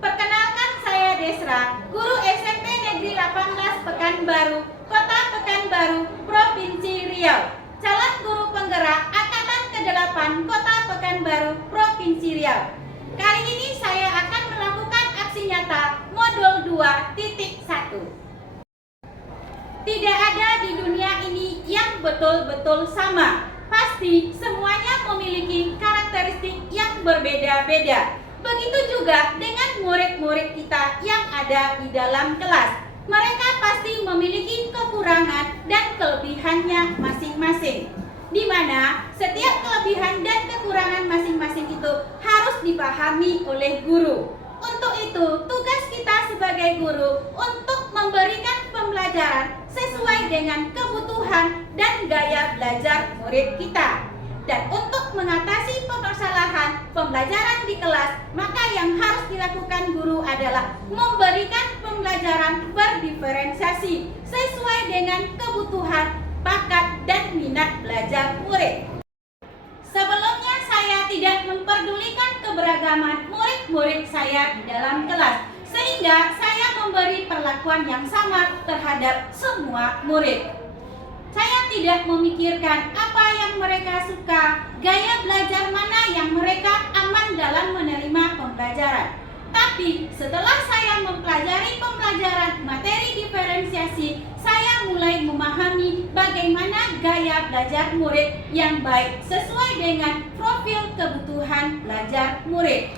Perkenalkan, saya Desra, guru SMP Negeri 18 Pekanbaru, Kota Pekanbaru, Provinsi Riau. Calon guru penggerak Angkatan ke-8 Kota Pekanbaru, Provinsi Riau. Kali ini saya akan melakukan aksi nyata modul 2.1. Tidak ada di dunia ini yang betul-betul sama. Pasti semuanya memiliki karakteristik yang berbeda-beda. Begitu juga dengan murid-murid kita yang ada di dalam kelas. Mereka pasti memiliki kekurangan dan kelebihannya masing-masing, di mana setiap kelebihan dan kekurangan masing-masing itu harus dipahami oleh guru. Untuk itu, tugas kita sebagai guru untuk memberikan pembelajaran sesuai dengan kebutuhan dan gaya belajar murid kita. Dan untuk mengatasi permasalahan pembelajaran di kelas, maka yang harus dilakukan guru adalah memberikan pembelajaran berdiferensiasi sesuai dengan kebutuhan, bakat, dan minat belajar murid. Sebelumnya saya tidak memperdulikan keberagaman murid-murid saya di dalam kelas, sehingga saya memberi perlakuan yang sama terhadap semua murid. Saya tidak memikirkan apa yang mereka suka, gaya belajar mana yang mereka aman dalam menerima pembelajaran. Tapi setelah saya mempelajari pembelajaran materi diferensiasi, saya mulai memahami bagaimana gaya belajar murid yang baik sesuai dengan profil kebutuhan belajar murid,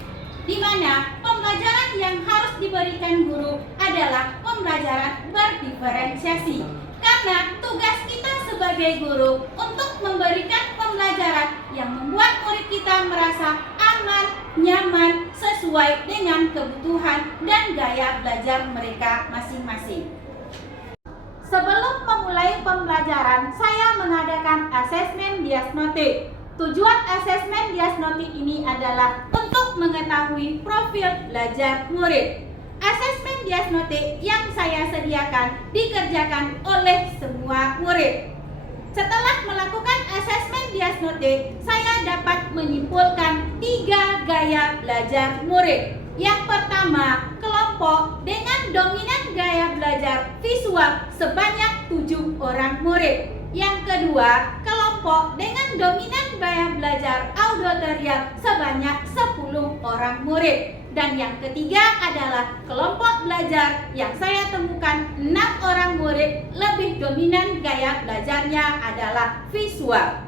di mana pembelajaran yang harus diberikan guru adalah pembelajaran berdiferensiasi. Karena tugas kita sebagai guru untuk memberikan pembelajaran yang membuat murid kita merasa aman, nyaman, sesuai dengan kebutuhan dan gaya belajar mereka masing-masing. Sebelum memulai pembelajaran, saya mengadakan asesmen diagnostik. Tujuan asesmen diagnostik ini adalah untuk mengetahui profil belajar murid. Asesmen diagnostik yang saya sediakan dikerjakan oleh semua murid. Setelah melakukan asesmen diagnostik, saya dapat menyimpulkan 3 gaya belajar murid. Yang pertama, kelompok dengan dominan gaya belajar visual sebanyak 7 orang murid. Yang kedua, kelompok dengan dominan gaya belajar auditorial sebanyak 10 orang murid. Dan yang ketiga adalah kelompok belajar yang saya temukan 6 orang murid lebih dominan gaya belajarnya adalah visual.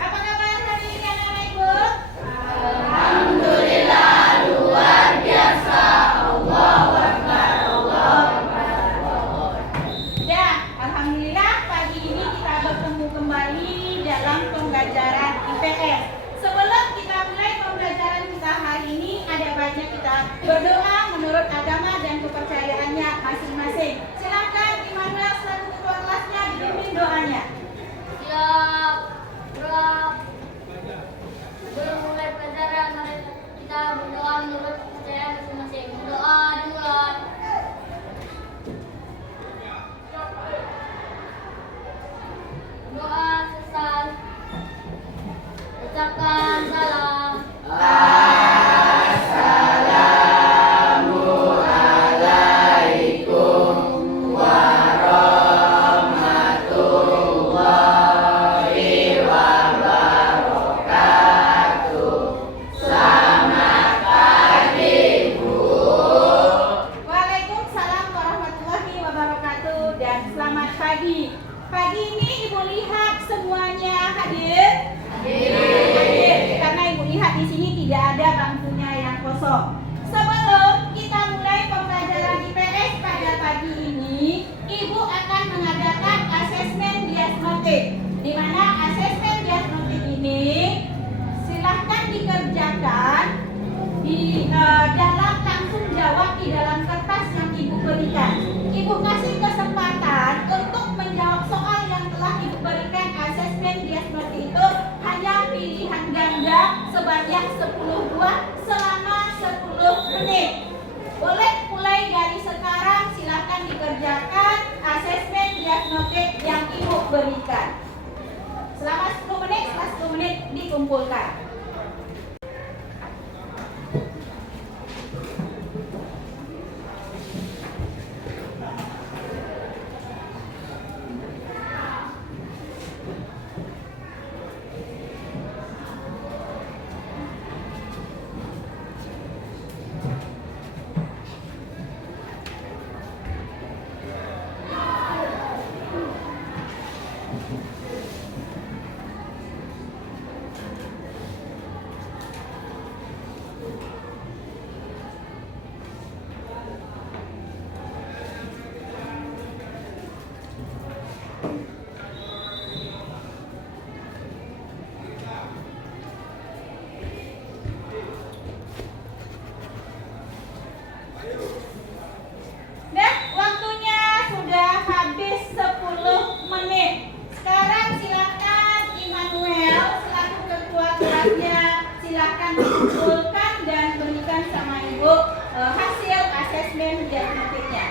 Apa kabar hari ini anak-anak Ibu? Alhamdulillah, luar biasa. Allahu Akbar, Allahu Akbar. Ya, alhamdulillah pagi ini kita bertemu kembali dalam pembelajaran IPS. Sebelum kita mulai pembelajaran kita hari ini, ada baiknya kita berdoa menurut agama dan kepercayaannya masing-masing. Silakan Immanuel selaku ketua kelasnya dipimpin doanya. Siap, Bro. Sebelum mulai pelajaran, mari kita berdoa menurut kepercayaan masing-masing. Berdoa dimulai. Doa selesai. Ucapkan salam. Assalamualaikum warahmatullahi wabarakatuh. Selamat pagi, Bu. Waalaikumsalam warahmatullahi wabarakatuh dan selamat pagi. Pagi ini Ibu lihat semuanya hadir? Hadir. Karena Ibu lihat di sini tidak ada bangkunya yang kosong. Sebelum kita mulai pembelajaran IPS pada pagi ini, Ibu akan mengadakan asesmen diagnostik. Di mana asesmen diagnostik ini silahkan dikerjakan di dalam langsung jawab di dalam kertas yang Ibu berikan. Ibu kasih kesempatan untuk menjawab soal yang telah Ibu berikan asesmen diagnostik itu hanya pilihan ganda sebanyak 10 buah selama 10 menit. Boleh mulai dari sekarang, silahkan dikerjakan asesmen diagnostik yang Ibu berikan. Selama 10 menit, setelah 10 menit dikumpulkan. Dan waktunya sudah habis 10 menit. Sekarang silakan Immanuel selaku ketua kelasnya silakan mengumpulkan dan berikan sama Ibu hasil asesmen diagnostiknya.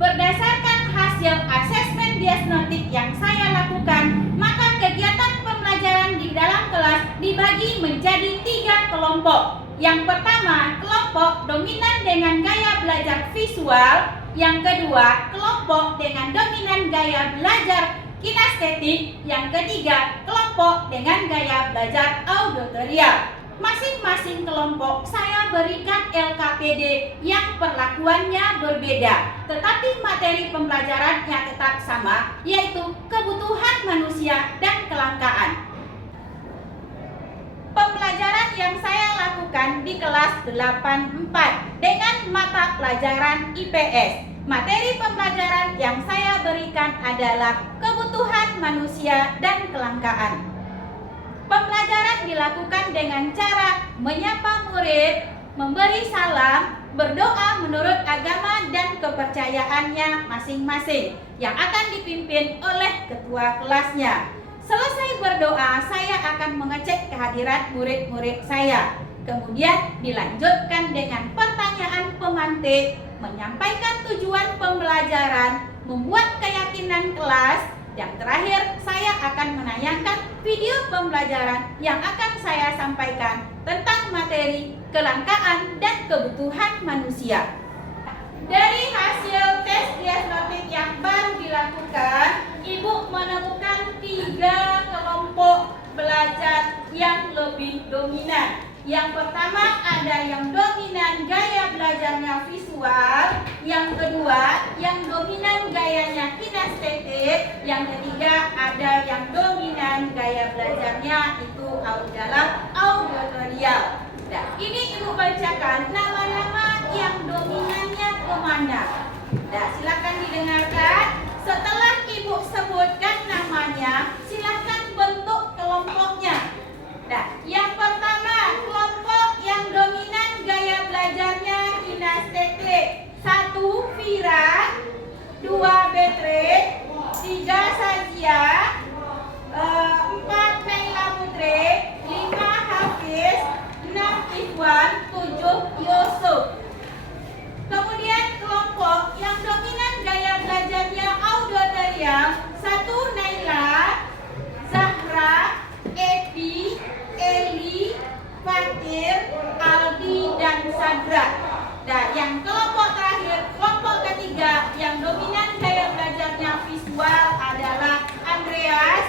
Berdasarkan hasil asesmen diagnostik yang saya lakukan, maka kegiatan pembelajaran di dalam kelas dibagi menjadi 3 kelompok. Yang pertama, kelompok dominan dengan gaya belajar visual. Yang kedua, kelompok dengan dominan gaya belajar kinestetik. Yang ketiga, kelompok dengan gaya belajar auditorial. Masing-masing kelompok saya berikan LKPD yang perlakuannya berbeda, tetapi materi pembelajarannya tetap sama, yaitu kebutuhan manusia dan kelangkaan. Pembelajaran yang saya lakukan di kelas 84 dengan mata pelajaran IPS. Materi pembelajaran yang saya berikan adalah kebutuhan manusia dan kelangkaan. Pembelajaran dilakukan dengan cara menyapa murid, memberi salam, berdoa menurut agama dan kepercayaannya masing-masing yang akan dipimpin oleh ketua kelasnya. Selesai berdoa, saya akan mengecek kehadiran murid-murid saya. Kemudian dilanjutkan dengan pertanyaan pemantik, menyampaikan tujuan pembelajaran, membuat keyakinan kelas. Yang terakhir, saya akan menayangkan video pembelajaran yang akan saya sampaikan tentang materi kelangkaan dan kebutuhan manusia. Dari hasil tes diagnostik yang baru dilakukan, Ibu menemukan 3 kelompok belajar yang lebih dominan. Yang pertama ada yang dominan gaya belajarnya visual, yang kedua yang dominan gayanya kinestetik, yang ketiga ada yang dominan gaya belajarnya itu adalah auditorial. Nah, ini Ibu bacakan nama-nama yang dominannya kemana. Nah, silakan didengarkan. Setelah Ibu sebutkan namanya, silakan bentuk kelompoknya. Nah, yang pertama kelompok yang dominan gaya belajarnya kinestetik. 1 Vira, 2 Beatrice, 3 Sazia, 4 Naila Putri, 5 Hafiz, 6 Ikhwan, 7 Yusuf. Kemudian kelompok yang dominan gaya belajarnya auditorial. 1 Naila, Zahra, Epi, Eli, Fatir, Aldi, dan Sadra. Nah, yang kelompok terakhir, kelompok ketiga yang dominan gaya belajarnya visual adalah Andreas,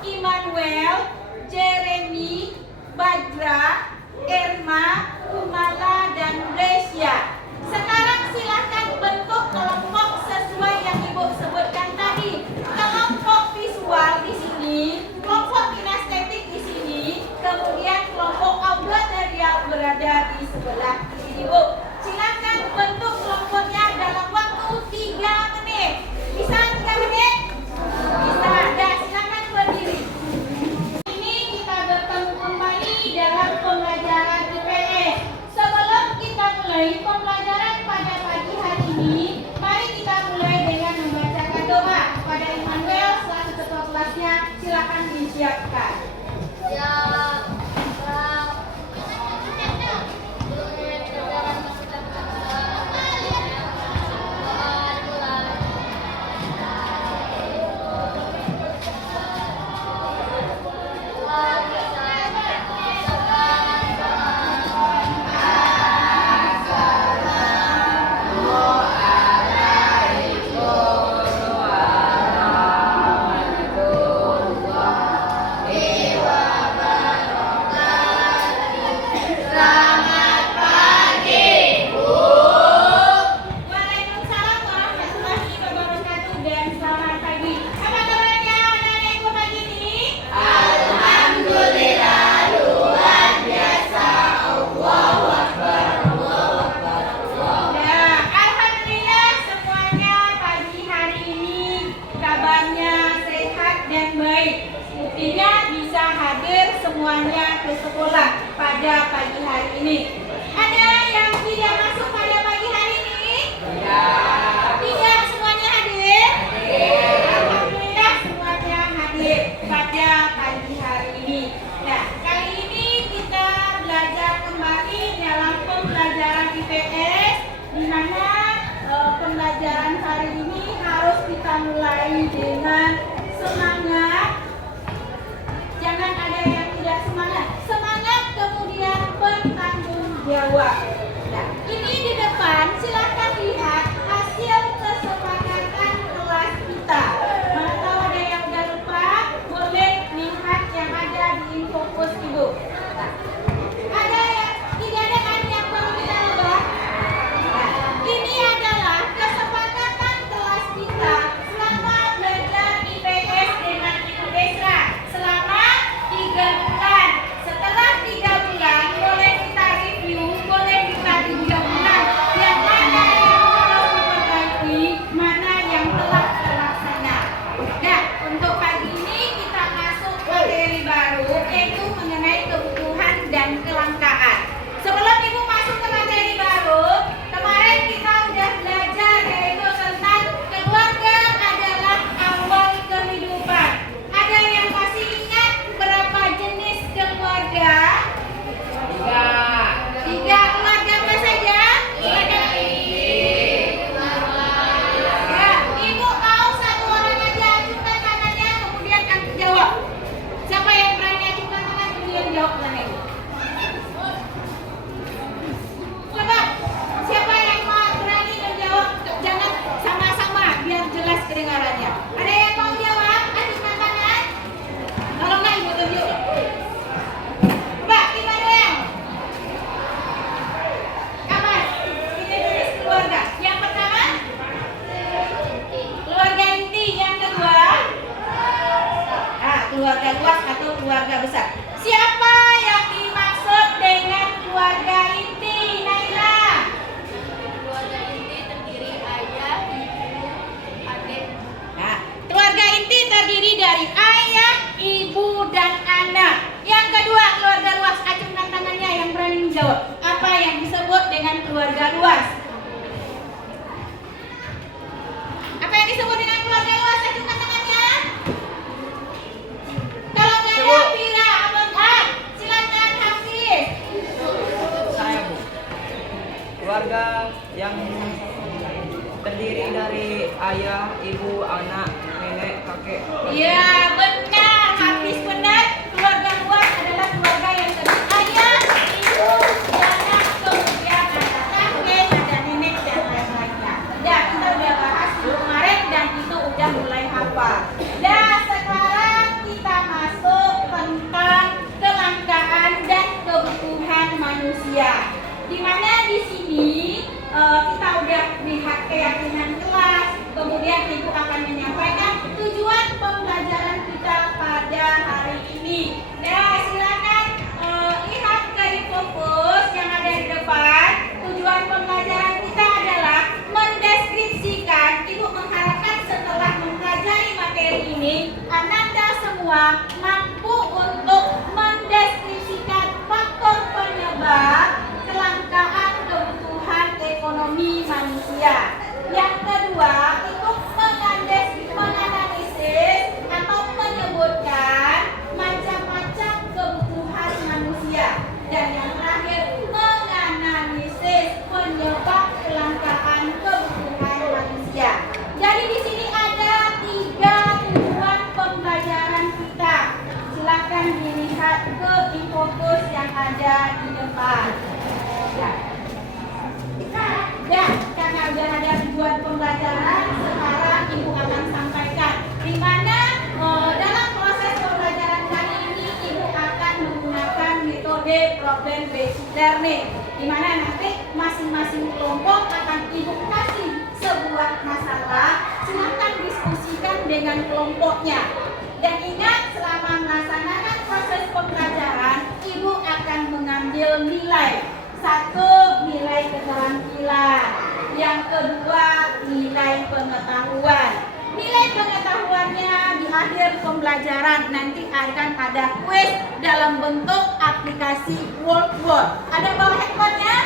Immanuel, Jeremy, Badra, Irma, Kumala, dan Brescia. Sekarang silakan bentuk kelompok sesuai yang Ibu sebutkan tadi. Kelompok visual di sini, kelompok kinestetik di sini, kemudian kelompok auditorial berada di sebelah kiri Ibu. Silakan bentuk kelompoknya dalam waktu 3 menit. Bisa 3 menit? Bisa. Dan silakan berdiri. Ini kita bertemu kembali dalam pembelajaran IPS. Sebelum kita mulai pembelajaran pada pagi hari ini, mari kita mulai dengan membacakan doa. Pada Immanuel selaku ketua kelasnya, silakan disiapkan. Semuanya ke sekolah pada pagi hari ini. Ada dengan semangat. Jangan ada yang tidak semangat. Semangat kemudian bertanggung jawab. Nah, ini di depan silakan lihat hasil kesepakatan kelas kita. Mana tahu ada yang udah lupa, boleh lihat yang ada di infokus Ibu. Nah, ada yang tidak ada kan yang perlu kita ubah? Nah, ini adalah kesepakatan kelas kita selama belajar IPS dengan Ibu Desra selama 3 bulan. Setelah 3 bulan boleh kita review, boleh kita 3 bulan yang mana yang perlu diperbaiki, mana yang telah terlaksana. Nah, untuk pagi ini kita masuk materi baru yaitu mengenai kebutuhan dan kelangkaan. Sebelum Ibu masuk ke materi baru, kemarin kita udah belajar yaitu tentang keluarga adalah awal kehidupan. Ada yang masih ingat berapa jenis keluarga? 3 keluarga apa saja? Silakan. Ya, Ibu mau satu orang aja acungkan tangannya kemudian jawab. Siapa yang berani acungkan tangan kemudian jawab tangan Ibu? Coba, siapa yang mau berani menjawab? Jangan sama-sama biar jelas kedengarannya. Ada yang mau jawab? Acungkan tangan. Kalau nggak Ibu tunjuk. Coba, gimana yang? Kapan? Kita tulis keluarga. Yang pertama? Keluarga inti. Yang kedua? Keluarga luas atau keluarga besar. Siapa yang dimaksud dengan keluarga inti? Naila. Keluarga inti terdiri ayah, ibu, adik. Nah, keluarga inti terdiri dari ayah, ibu, dan anak. Yang kedua, keluarga luas. Acungkan tangannya yang berani menjawab. Apa yang disebut dengan keluarga luas? Apa yang disebut dengan keluarga luas? Acungkan tangannya. Kalau nggak ada Vira, Abang, silakan Hafiz. Saya Bu, keluarga yang terdiri dari ayah, ibu, anak, nenek, kakek. Iya, benar. Hafiz benar. Keluarga luas adalah keluarga yang terdiri ayah, ibu, anak, kemudian ada kakek, ada nenek, dan lain-lainnya. Ya, kita udah bahas kemarin dan itu udah mulai hafal. Dan sekarang kita masuk tentang kelangkaan dan kebutuhan manusia. Di mana di sini kita udah lihat keyakinan kelas, kemudian Ibu akan menyampaikan tujuan pembelajaran kita pada hari ini. Nah, silakan lihat ke fokus yang ada di depan. Tujuan pembelajaran kita adalah mendeskripsikan. Ibu mengharapkan setelah mempelajari materi ini, Ananda semua mampu untuk mendeskripsikan faktor penyebab kelangkaan kebutuhan ekonomi manusia. Yang kedua, itu menganalisis atau menyebutkan macam-macam kebutuhan manusia. Dan yang terakhir, menganalisis penyebab kelangkaan kebutuhan manusia. Jadi di sini ada 3 tujuan pembelajaran kita. Silakan dilihat ke infokus yang ada di depan. Ya, karena udah ada tujuan pembelajaran, sekarang Ibu akan sampaikan di mana dalam proses pembelajaran kali ini Ibu akan menggunakan metode problem based learning, di mana nanti masing-masing kelompok akan Ibu kasih sebuah masalah, silakan diskusikan dengan kelompoknya. Dan ingat, selama melaksanakan proses pembelajaran, Ibu akan mengambil nilai. 1, nilai keterampilan. Yang kedua, nilai pengetahuan. Nilai pengetahuannya di akhir pembelajaran nanti akan ada kuis dalam bentuk aplikasi Workboard. Ada bawa handphonenya?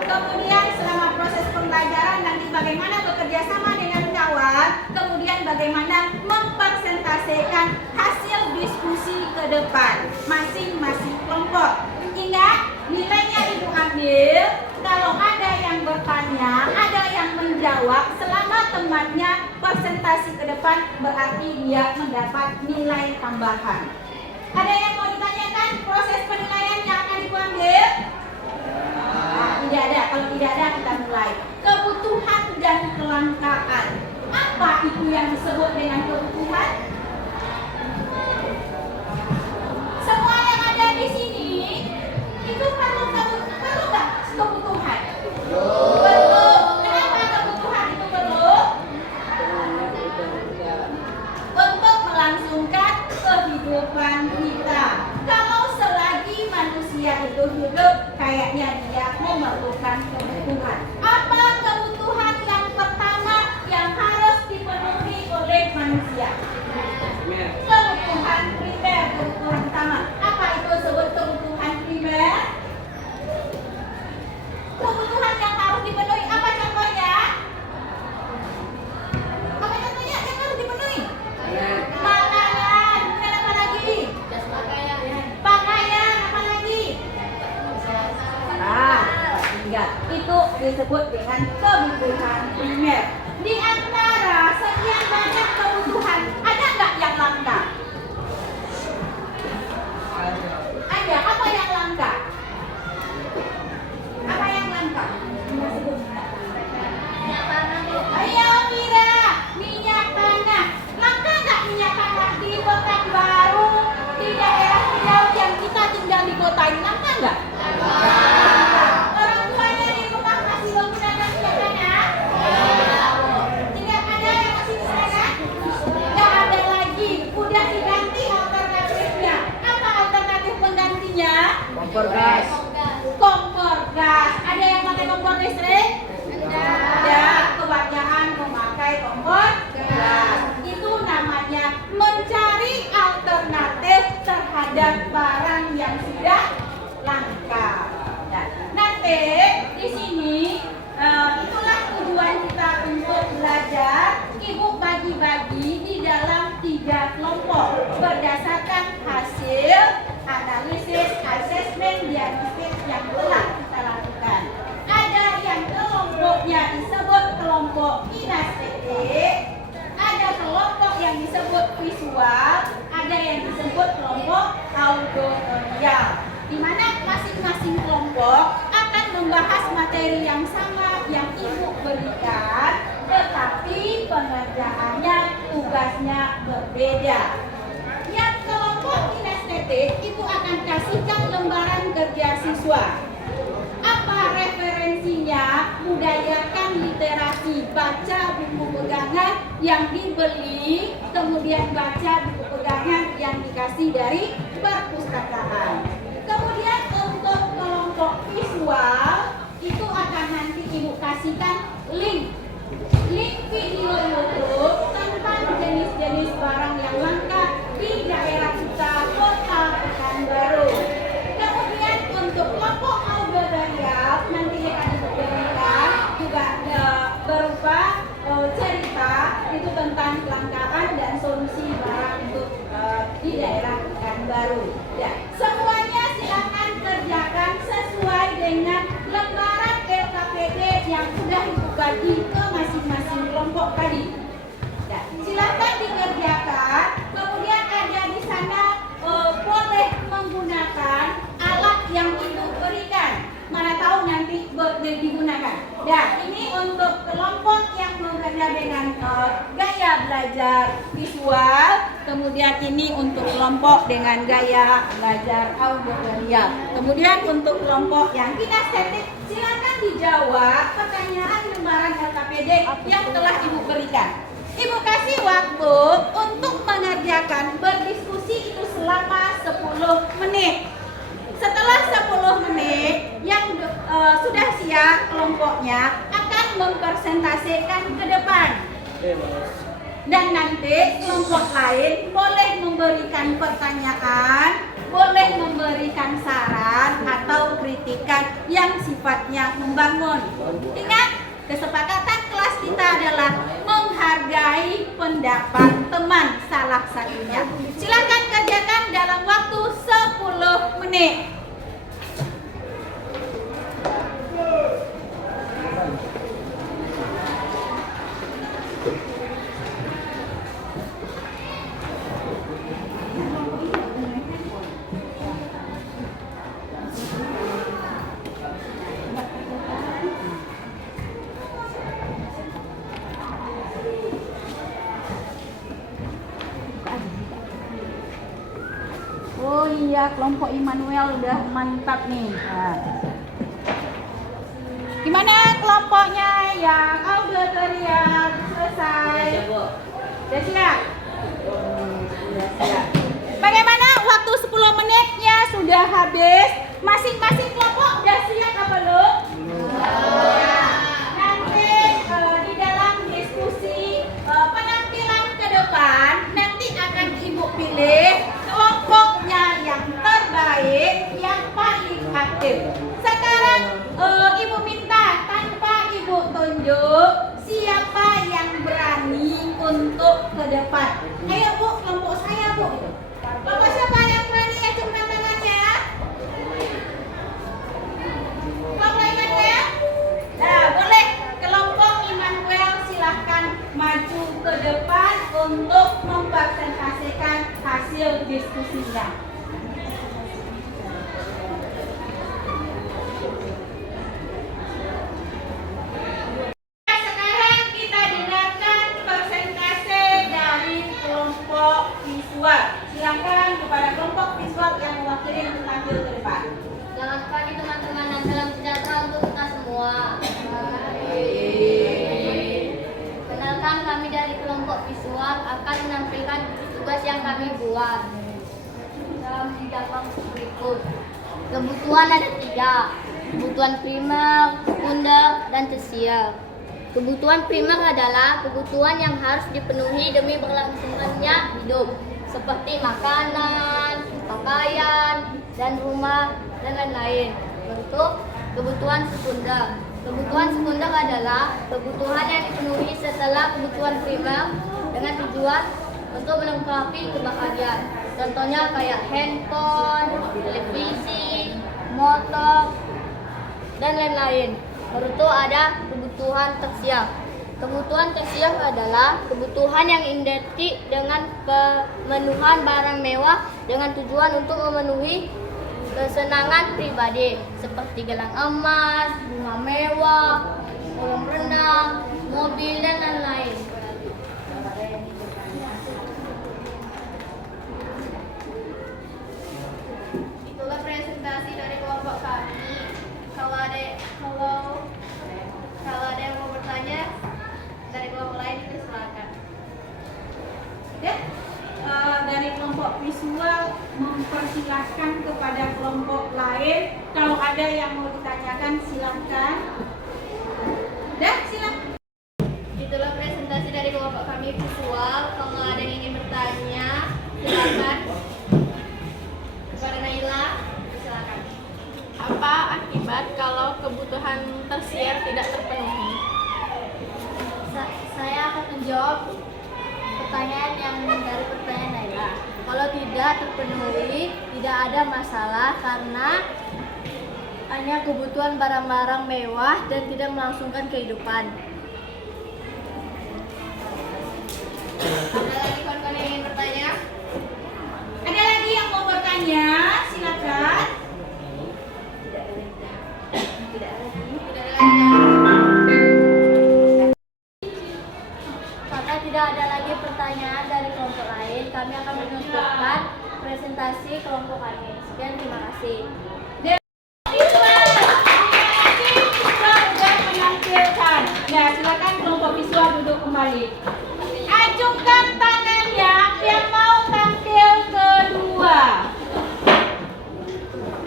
Kemudian selama proses pembelajaran nanti bagaimana bekerja sama dengan kawan, kemudian bagaimana mempresentasikan hasil diskusi ke depan masing-masing kelompok. Ingat, nilainya Ibu ambil, kalau ada yang bertanya, ada yang menjawab, menjawab selama temannya presentasi ke depan, berarti dia mendapat nilai tambahan. Ada yang mau ditanyakan proses penilaian yang akan diambil? Tidak ada. Kalau tidak ada, kita mulai. Kebutuhan dan kelangkaan. Apa itu yang disebut dengan kebutuhan? Semua yang ada di sini itu perlu nggak kebutuhan? Perlu. Kenapa kebutuhan itu perlu? Untuk melangsungkan kehidupan kita. Kalau selagi manusia itu hidup, kayaknya dia memerlukan kebutuhan. Apa kebutuhan yang pertama yang harus dipenuhi oleh manusia? Kebutuhan primer, kebutuhan utama. Apa itu sebut kebutuhan primer? Kebutuhan yang harus dipenuhi. Apa contohnya? Apa contohnya yang harus dipenuhi? Makanan. Dan apa lagi? Pakaian. Apa lagi? Itu disebut dengan kebutuhan primer. Di antara sekian banyak kebutuhan, ada nggak yang langka? Ada. Apa yang langka? Apa yang langka? Ayo Mira, minyak tanah. Langka nggak minyak tanah di Pekanbaru, di daerah Riau yang kita tinggal di kota ini? Langka nggak? Orang tuanya di rumah masih menggunakan minyak tanah? Tidak ada yang masih menggunakan? Nggak ada lagi. Udah diganti alternatifnya. Apa alternatif penggantinya? Kompor gas. Kompor gas. Ada yang pakai kompor listrik? Ada. Kebanyakan memakai kompor gas. Itu namanya mencari alternatif terhadap barang yang sudah langka. Nah, nanti di sini itulah tujuan kita untuk belajar. Ibu bagi-bagi di dalam 3 kelompok berdasarkan hasil analisis, asesmen, diagnostik yang telah kita lakukan. Ada yang kelompoknya disebut kelompok kinestetik, ada kelompok yang disebut visual, ada yang disebut kelompok auditorial, di mana masing-masing kelompok akan membahas materi yang sama yang ibu berikan, tetapi pengerjaannya, tugasnya berbeda. Yang kelompok kinestetik itu akan kasihkan lembaran kerja siswa. Apa referensinya? Budayakan literasi, baca buku pegangan yang dibeli, kemudian baca buku pegangan yang dikasih dari perpustakaan. Kemudian untuk kelompok visual itu akan nanti ibu kasihkan link video YouTube tentang jenis-jenis barang yang langka di daerah kita, kota Pekanbaru. Kemudian untuk kelompok auditorial nanti akan diberikan juga berupa cerita itu tentang kelangkaan dan solusi barang untuk di daerah Pekanbaru. Ya, semuanya silakan kerjakan sesuai dengan lembaran LKPD yang sudah ibu bagi ke masing-masing kelompok tadi. Ya, silakan dikerjakan. Kemudian ada di sana boleh menggunakan alat yang ibu berikan. Mana tahu nanti digunakan. Ya, ini untuk kelompok yang bekerja dengan gaya belajar visual. Kemudian ini untuk kelompok dengan gaya belajar auditorial. Kemudian untuk kelompok yang kinestetik, silakan dijawab pertanyaan lembaran LKPD yang telah ibu berikan. Ibu kasih waktu untuk mengerjakan berdiskusi itu selama 10 menit. Setelah 10 menit yang sudah siap kelompoknya akan mempresentasikan ke depan. Dan nanti kelompok lain boleh memberikan pertanyaan, boleh memberikan saran atau kritikan yang sifatnya membangun. Ingat, kesepakatan kelas kita adalah menghargai pendapat teman salah satunya. Silakan kerjakan dalam waktu 10 menit. ya, kelompok Immanuel udah mantap nih. Nah. Gimana kelompoknya yang auditorium selesai? Udah siap? Udah siap. Bagaimana waktu 10 menitnya sudah habis? Masing-masing kelompok udah siap apa belum? Nanti di dalam diskusi penampilan ke depan nanti akan Ibu pilih kelompoknya yang terbaik, yang paling aktif. Sekarang Ibu minta tanpa Ibu tunjuk siapa yang berani untuk ke depan. Ayo Bu, kelompok saya Bu. Kelompok siapa yang berani? Acungkan tangannya. Kelompok Immanuel. Nah, boleh kelompok Immanuel silahkan maju ke depan untuk mempresentasikan hasil diskusinya. Sekarang kita dengarkan presentasi dari kelompok visual. Silakan kepada kelompok visual yang mewakili untuk tampil ke depan. Selamat pagi teman-teman dan salam sejahtera untuk kita semua. Kenalkan, kami dari kelompok visual akan menampilkan tugas yang kami buat dalam diagram berikut. Kebutuhan ada 3, kebutuhan primer, sekunder, dan tersier. Kebutuhan primer adalah kebutuhan yang harus dipenuhi demi berlangsungannya hidup, seperti makanan, pakaian, dan rumah, dan lain-lain. Untuk kebutuhan sekunder. Kebutuhan sekunder adalah kebutuhan yang dipenuhi setelah kebutuhan primer dengan tujuan untuk melengkapi kebahagiaan. Contohnya kayak handphone, televisi, motor, dan lain-lain. Baru itu ada kebutuhan tersier. Kebutuhan tersier adalah kebutuhan yang identik dengan pemenuhan barang mewah dengan tujuan untuk memenuhi kesenangan pribadi seperti gelang emas, bunga mewah, kolam renang, mobil, dan lain-lain. Itulah presentasi dari kelompok kami. Kalau ada yang mau bertanya dari kelompok lain, silakan. Ya, dari kelompok visual mempersilahkan kepada kelompok lain. Kalau ada yang mau ditanyakan silakan. Dah, silakan. Itulah presentasi dari kelompok kami visual. Kalau ada yang ingin bertanya, silakan. Kepada Naila, silakan. Apa akibat kalau kebutuhan tersier tidak terpenuhi? Saya akan menjawab pertanyaan yang dari pertanyaan Naila. Kalau tidak terpenuhi, tidak ada masalah karena hanya kebutuhan barang-barang mewah dan tidak melangsungkan kehidupan. Ada lagi kawan-kawan yang ingin bertanya? Ada lagi yang mau bertanya? Silakan. Tidak ada lagi. Maka tidak ada lagi pertanyaan dari kelompok lain, kami akan menunjukkan presentasi kelompok kami. Sekian, terima kasih. Sudah menampilkan. Nah, silakan kelompok visual duduk kembali. Acungkan tangannya yang mau tampil kedua.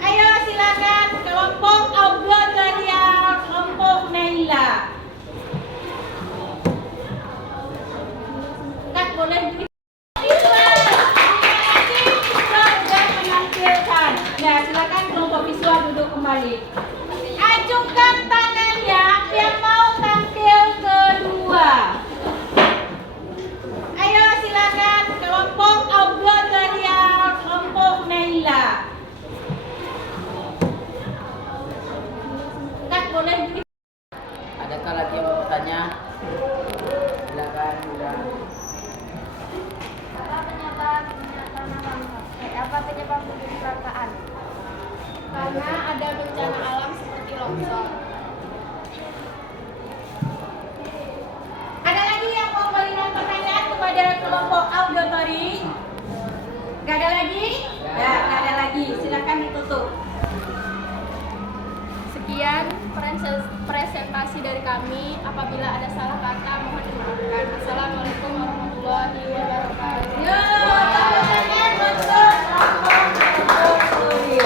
Ayo silakan kelompok auditorium, kelompok Naila. Kak, boleh sudah menampilkan. Nah, silakan kelompok visual duduk kembali. Acungkan tangannya yang mau tampil kedua. Ayo silakan kelompok auditorium, kelompok Naila. Kak, boleh Adakah lagi yang mau bertanya? Silakan. Apa penyebab kecelakaan? Karena ada bencana alam seperti longsor. Ada lagi yang mau memberikan pertanyaan kepada kelompok auditori? Gak ada lagi? Ya, nggak ada lagi. Silakan ditutup. Sekian presentasi dari kami. Apabila ada salah kata mohon dimaafkan. Assalamualaikum warahmatullahi wabarakatuh. Yo, tepuk tangan untuk kelompok studi.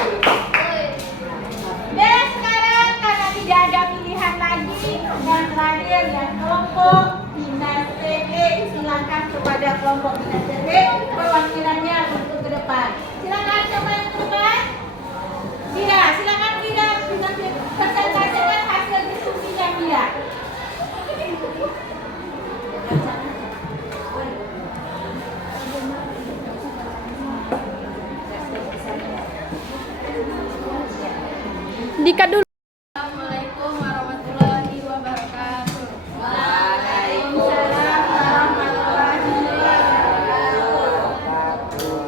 Dan sekarang karena tidak ada pilihan lagi, yang terakhir yang kelompok Dinas TG, silakan kepada kelompok Dinas TG perwakilannya untuk ke depan. Silakan siapa yang ke depan? Tidak, silakan tidak bisa presentasikan hasil diskusinya tidak. Dika dulu. Assalamualaikum warahmatullahi wabarakatuh. Waalaikumsalam warahmatullahi wabarakatuh.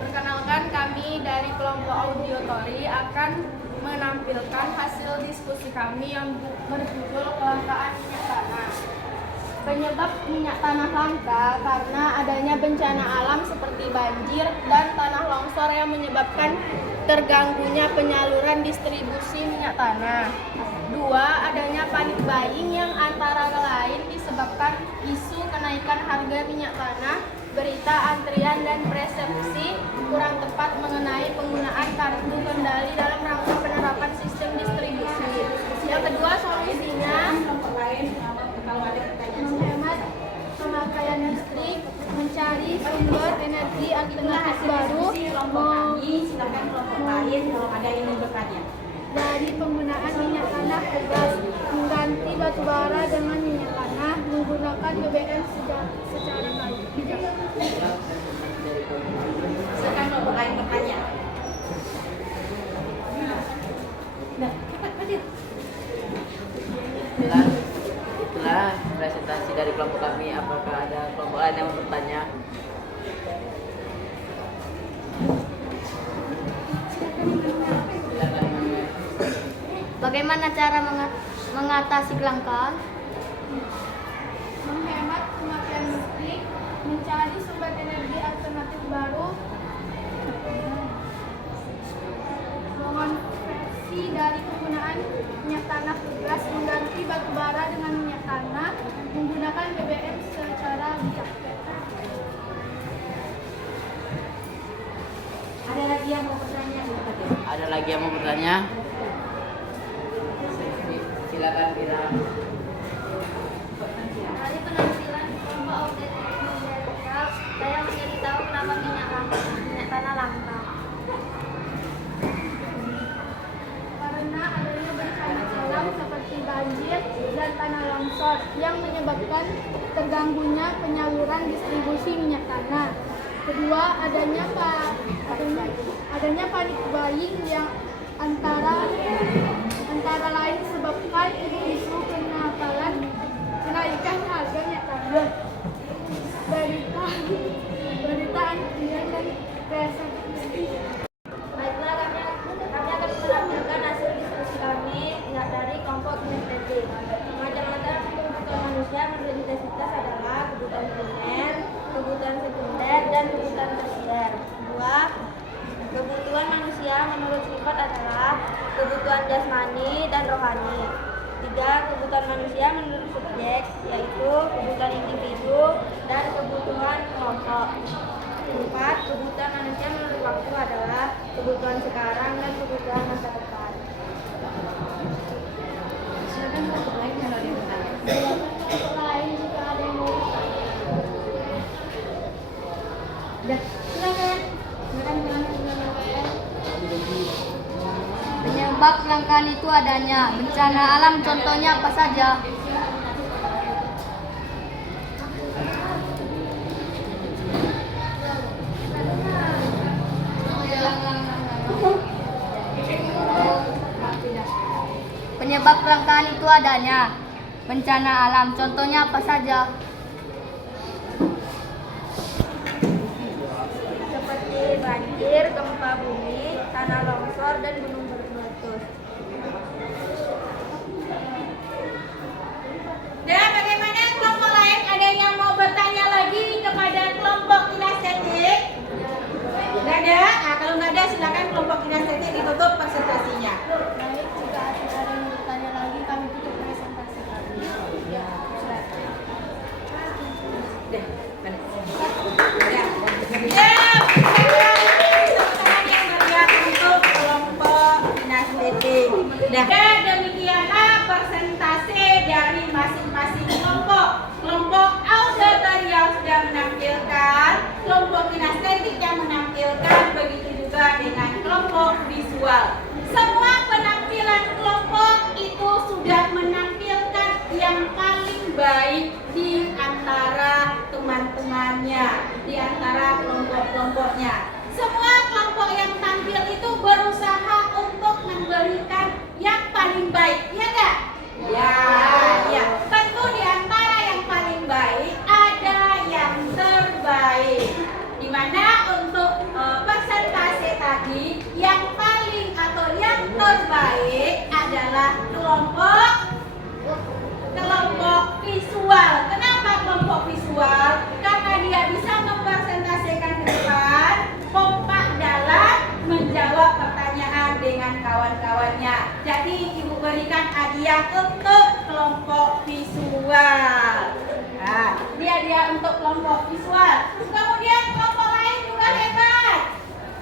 Perkenalkan, kami dari kelompok Audiotori akan menampilkan hasil diskusi kami yang berjudul kelangkaan minyak tanah. Penyebab minyak tanah langka karena adanya bencana alam seperti banjir dan tanah longsor yang menyebabkan terganggunya penyaluran distribusi minyak tanah. 2. Adanya panic buying yang antara lain disebabkan isu kenaikan harga minyak tanah, berita antrian dan persepsi kurang tepat mengenai penggunaan kartu kendali dalam rangka penerapan sistem distribusi. Yang kedua, solusinya Kalau ada pertanyaan menghemat pemakaian listrik, mencari sumber energi alternatif baru, kelompok kami, silakan kelompok lain kalau ada yang ingin bertanya. dari penggunaan minyak tanah ke gas, mengganti batu bara dengan minyak tanah, menggunakan BBM secara bijak. Silakan kelompok lain bertanya. Nah, cepat Fadil. Itulah presentasi dari kelompok kami. Apakah ada kelompok lain yang mau bertanya? Silakan, Manuel. Bagaimana cara mengatasi kelangkaan? Menghemat pemakaian listrik, mencari sumber energi alternatif baru, mengonversi dari penggunaan minyak tanah ke gas, mengganti batu bara dengan minyak tanah, menggunakan BBM secara bijak. Ada lagi yang mau bertanya? Ada lagi yang mau bertanya? Silakan Vira. Dari penampilan kelompok audit milenial, saya menjadi tahu kenapa minyak tanah langka. Karena adanya bencana alam seperti banjir dan tanah longsor yang menyebabkan terganggunya penyaluran distribusi minyak tanah. Kedua, adanya panic buying yang antara lain disebabkan isu kenaikan harga minyak tanah, berita antrian dan persepsi. Baiklah, kami akan menampilkan hasil diskusi kami dari kelompok INSTT. Macam-macam kebutuhan manusia menurut intensitas adalah kebutuhan primer, kebutuhan sekunder, dan kebutuhan tersier. 2. Kebutuhan manusia menurut sifat adalah kebutuhan jasmani dan rohani. 3. Kebutuhan manusia menurut subjek, yaitu kebutuhan individu dan kebutuhan kelompok. 4. Kebutuhan manusia menurut waktu adalah kebutuhan sekarang dan kebutuhan masa depan. Silakan kelompok lain kalau ada yang bertanya. Kelompok lain jika ada yang mau Udah, silakan. Penyebab kelangkaan itu adanya bencana alam, contohnya apa saja? Penyebab kelangkaan itu adanya bencana alam, contohnya apa saja? seperti banjir, gempa bumi, tanah longsor, dan gunung bermeletus. Dan bagaimana kelompok lain? Ada yang mau bertanya lagi kepada kelompok Dinas TT? Tidak ada Nah, demikianlah persentase dari masing-masing kelompok. Kelompok auditorial sudah menampilkan, kelompok kinestetik yang menampilkan, begitu juga dengan kelompok visual. Semua penampilan kelompok itu sudah menampilkan yang paling baik di antara teman-temannya, di antara kelompok-kelompoknya. Semua kelompok yang tampil itu berusaha untuk memberikan yang paling baik, ya enggak? Ya, ya. Tentu di antara yang paling baik ada yang terbaik. Di mana untuk persentase tadi yang paling atau yang terbaik adalah kelompok visual. Kenapa kelompok visual? Karena dia bisa mempresentasikan ke depan, kompak dalam menjawab pertanyaan dengan kawan-kawannya. Jadi ibu berikan hadiah untuk kelompok visual. Nah, dia untuk kelompok visual. Kemudian kelompok lain juga hebat.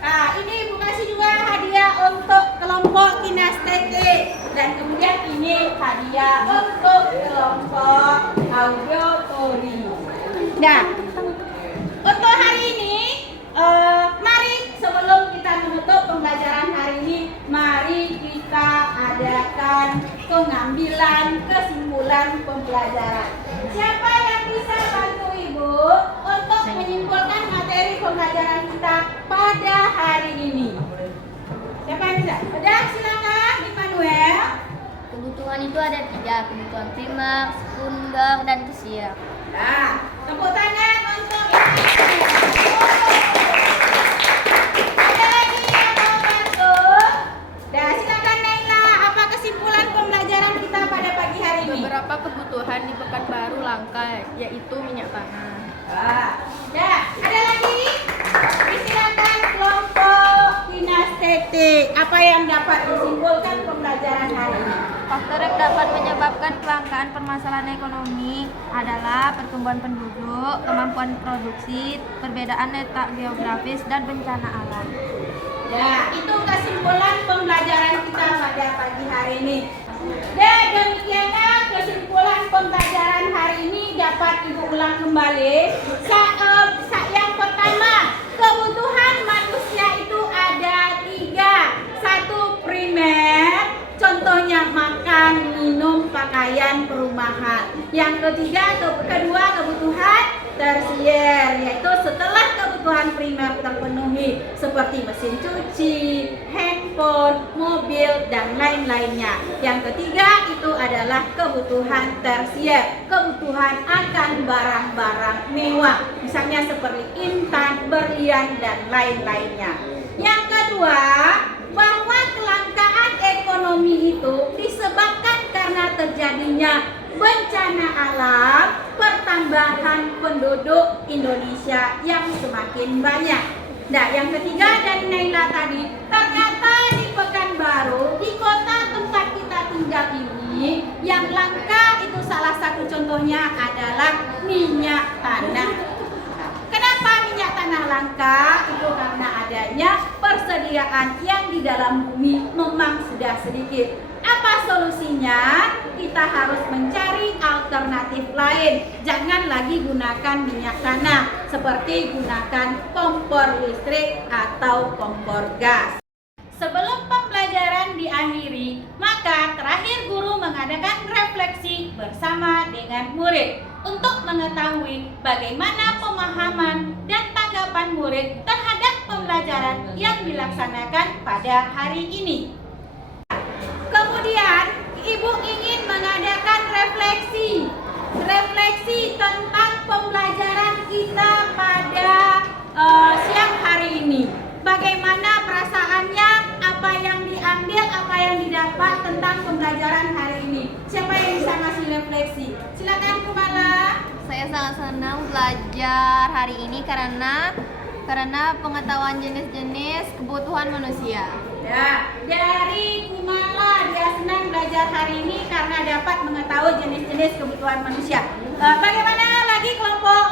Nah, ini ibu kasih juga hadiah untuk kelompok kinestetik. Dan kemudian ini hadiah untuk kelompok auditory. Nah, untuk hari ini, mari sebelum kita menutup pembelajaran hari ini, mari kita adakan pengambilan kesimpulan pembelajaran. Siapa yang bisa bantu ibu untuk menyimpulkan materi pembelajaran kita pada hari ini? Siapa yang bisa? Udah, silakan Immanuel. Kebutuhan itu ada 3, kebutuhan primer, sekunder, dan tersier. Nah, tepuk tangan untuk ada lagi yang mau bantu? Nah, silakan Naila, apa kesimpulan pembelajaran kita pada pagi hari ini? Beberapa kebutuhan di Pekanbaru langka, yaitu minyak tanah. Ya, ada lagi? Silakan kelompok kinestetik. Apa yang dapat disimpulkan pembelajaran hari ini? Faktor yang dapat menyebabkan kelangkaan permasalahan ekonomi adalah pertumbuhan penduduk, kemampuan produksi, perbedaan letak geografis, dan bencana alam. Ya, itu kesimpulan pembelajaran kita pada pagi hari ini. Dan demikianlah kesimpulan pembelajaran hari ini dapat ibu ulang kembali. Yang pertama, kebutuhan manusia itu ada 3. 1 primer, contohnya makan, minum, pakaian, perumahan. Yang kedua kebutuhan tersier, yaitu setelah kebutuhan primer terpenuhi seperti mesin cuci, handphone, mobil, dan lain-lainnya. Yang ketiga itu adalah kebutuhan tersier, kebutuhan akan barang-barang mewah, misalnya seperti intan, berlian, dan lain-lainnya. Yang kedua, bahwa kelangkaan ekonomi itu disebabkan karena terjadinya bencana alam, pertambahan penduduk Indonesia yang semakin banyak. Nah, yang ketiga dari Naila tadi, ternyata di Pekanbaru, di kota tempat kita tinggal ini, yang langka itu salah satu contohnya adalah minyak tanah. Kenapa minyak tanah langka? Itu karena adanya persediaan yang di dalam bumi memang sudah sedikit. Apa solusinya? Kita harus mencari alternatif lain. Jangan lagi gunakan minyak tanah, seperti gunakan kompor listrik atau kompor gas. Sebelum pembelajaran diakhiri, maka terakhir guru mengadakan refleksi bersama dengan murid untuk mengetahui bagaimana pemahaman dan tanggapan murid terhadap pembelajaran yang dilaksanakan pada hari ini. Kemudian, ibu ingin mengadakan refleksi tentang pembelajaran kita pada siang hari ini. Bagaimana perasaannya, apa yang diambil, apa yang didapat tentang pembelajaran hari ini. Siapa yang bisa ngasih refleksi? Silakan Kumala. Saya sangat senang belajar hari ini karena pengetahuan jenis-jenis kebutuhan manusia. Ya, dari Kumala dia senang belajar hari ini karena dapat mengetahui jenis-jenis kebutuhan manusia. Bagaimana lagi kelompok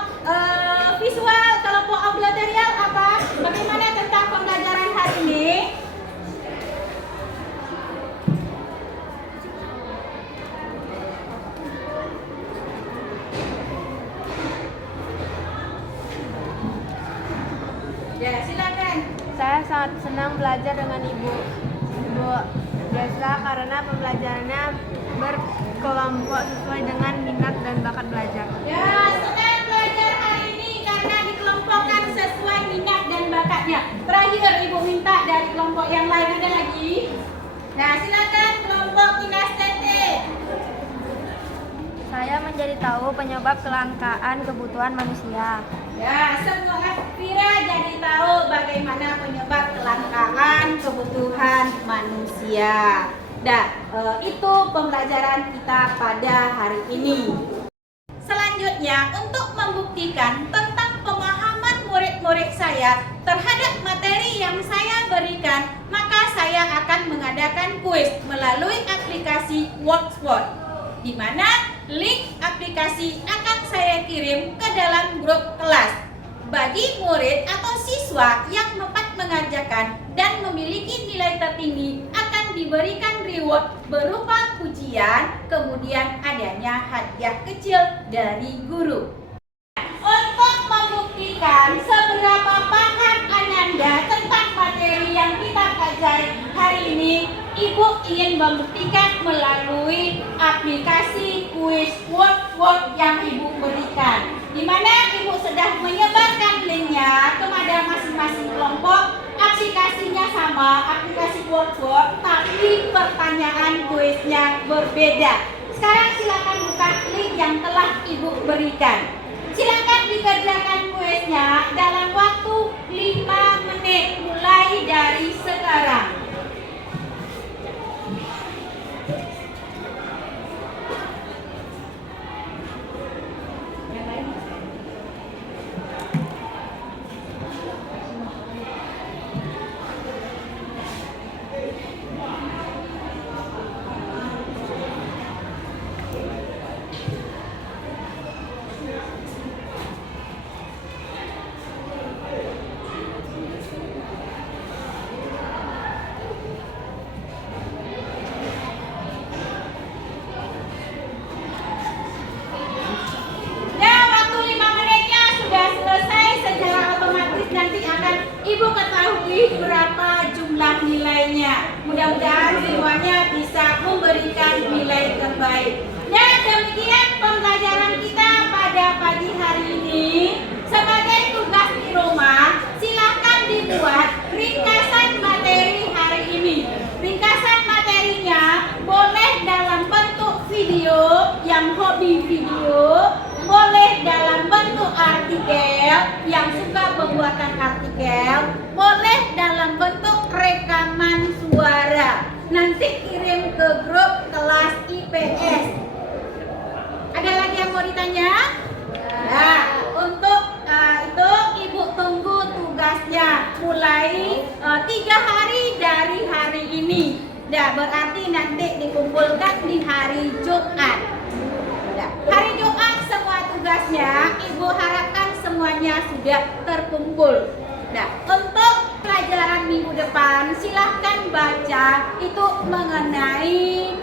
visual, kelompok auditorial apa? Bagaimana tentang pembelajaran hari ini? sangat senang belajar dengan Ibu Desra karena pembelajarannya berkelompok sesuai dengan minat dan bakat belajar. Ya, senang belajar hari ini karena dikelompokkan sesuai minat dan bakatnya. Terakhir Ibu minta dari kelompok yang lain, ada lagi? Nah, silakan kelompok kinestete. Saya menjadi tahu penyebab kelangkaan kebutuhan manusia. Ya, semua Fira jadi tahu bagaimana penyebab kelangkaan kebutuhan manusia. Nah, itu pembelajaran kita pada hari ini. Selanjutnya, untuk membuktikan tentang pemahaman murid-murid saya terhadap materi yang saya berikan, maka saya akan mengadakan kuis melalui aplikasi Workspot, di mana link aplikasi akan saya kirim ke dalam grup kelas. Bagi murid atau siswa yang dapat mengerjakan dan memiliki nilai tertinggi akan diberikan reward berupa pujian, kemudian adanya hadiah kecil dari guru. Untuk membuktikan seberapa paham Ananda tentang materi yang kita pelajari hari ini, Ibu ingin membuktikan melalui aplikasi kuis Workspot yang Ibu berikan, di mana Ibu sudah menyebarkan linknya kepada masing-masing kelompok. Aplikasinya sama, aplikasi Workspot, tapi pertanyaan kuisnya berbeda. Sekarang silakan buka link yang telah Ibu berikan. Silakan dikerjakan kuisnya dalam waktu 5 menit mulai dari sekarang. Ibu ketahui berapa jumlah nilainya. Mudah-mudahan semuanya bisa memberikan nilai terbaik. Dan demikian pembelajaran kita pada pagi hari ini. Sebagai tugas di rumah, silakan dibuat ringkasan materi hari ini. Ringkasan materinya boleh dalam bentuk video yang hobi video, boleh dalam bentuk artikel yang suka pembuatan artikel, boleh dalam bentuk rekaman suara. Nanti kirim ke grup kelas IPS. Ada lagi yang mau ditanya? Nah, untuk itu Ibu tunggu tugasnya mulai 3 hari dari hari ini. Nah, berarti nanti dikumpulkan di hari Jumat. Nah, hari Jumat semua tugasnya Ibu harapkan semuanya sudah terkumpul. Nah, untuk pelajaran minggu depan silahkan baca itu mengenai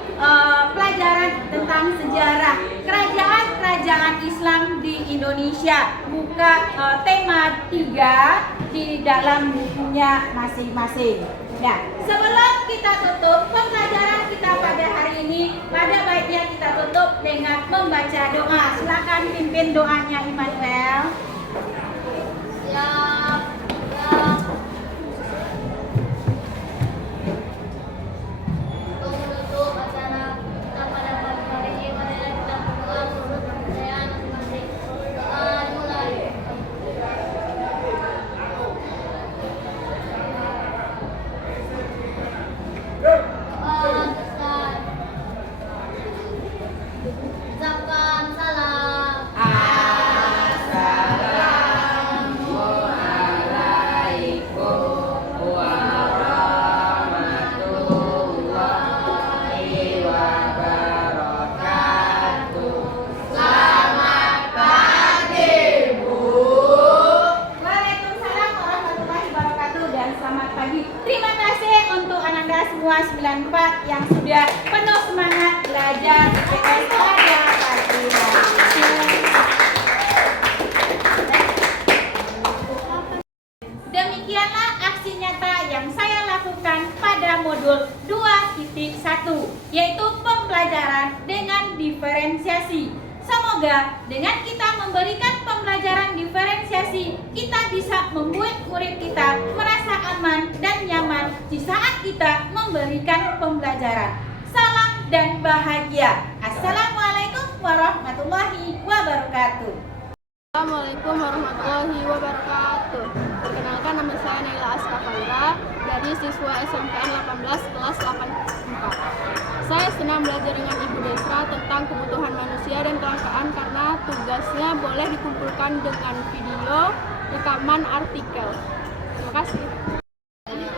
pelajaran tentang sejarah kerajaan-kerajaan Islam di Indonesia. Buka tema 3 di dalam bukunya masing-masing. Nah, sebelum kita tutup pembelajaran kita pada hari ini, pada baiknya kita tutup dengan membaca doa. Silakan pimpin doanya Immanuel. Siap. Untuk menutup acara kita pada pagi hari ini, marilah kita berdoa menurut kepercayaan masing-masing. Doa dimulai. Doa besar. Ucapkan salam. Waalaikumsalam warahmatullahi wabarakatuh dan selamat pagi. Terima kasih untuk Ananda semua 94 yang sudah penuh semangat belajar IPS pada pagi hari ini. Demikianlah aksi nyata yang yaitu pembelajaran dengan diferensiasi. Semoga dengan kita memberikan pembelajaran diferensiasi, kita bisa membuat murid kita merasa aman dan nyaman di saat kita memberikan pembelajaran. Salam dan bahagia. Assalamualaikum warahmatullahi wabarakatuh. Assalamualaikum warahmatullahi wabarakatuh. Perkenalkan, nama saya Naila Askafaira dari siswa SMPN 18 kelas 84. Saya senang belajar dengan Ibu Desra tentang kebutuhan manusia dan kelangkaan karena tugasnya boleh dikumpulkan dengan video, rekaman, artikel. Terima kasih.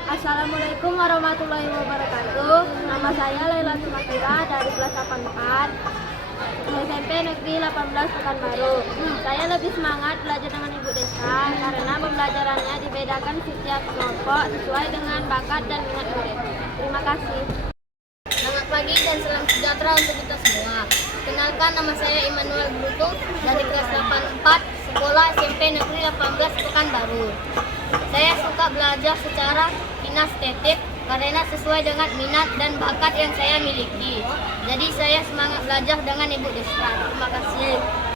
Assalamualaikum warahmatullahi wabarakatuh. Nama saya Laila Sumakira dari kelas 84 SMP Negeri 18 Pekanbaru. Saya lebih semangat belajar dengan Ibu Desra karena pembelajarannya dibedakan setiap kelompok sesuai dengan bakat dan minat murid. Terima kasih. Selamat pagi dan salam sejahtera untuk kita semua. Kenalkan, nama saya Immanuel Bruto dari kelas 84 Sekolah SMP Negeri 18 Pekanbaru. Saya suka belajar secara kinestetik karena sesuai dengan minat dan bakat yang saya miliki. Jadi saya semangat belajar dengan Ibu Desra. Terima kasih.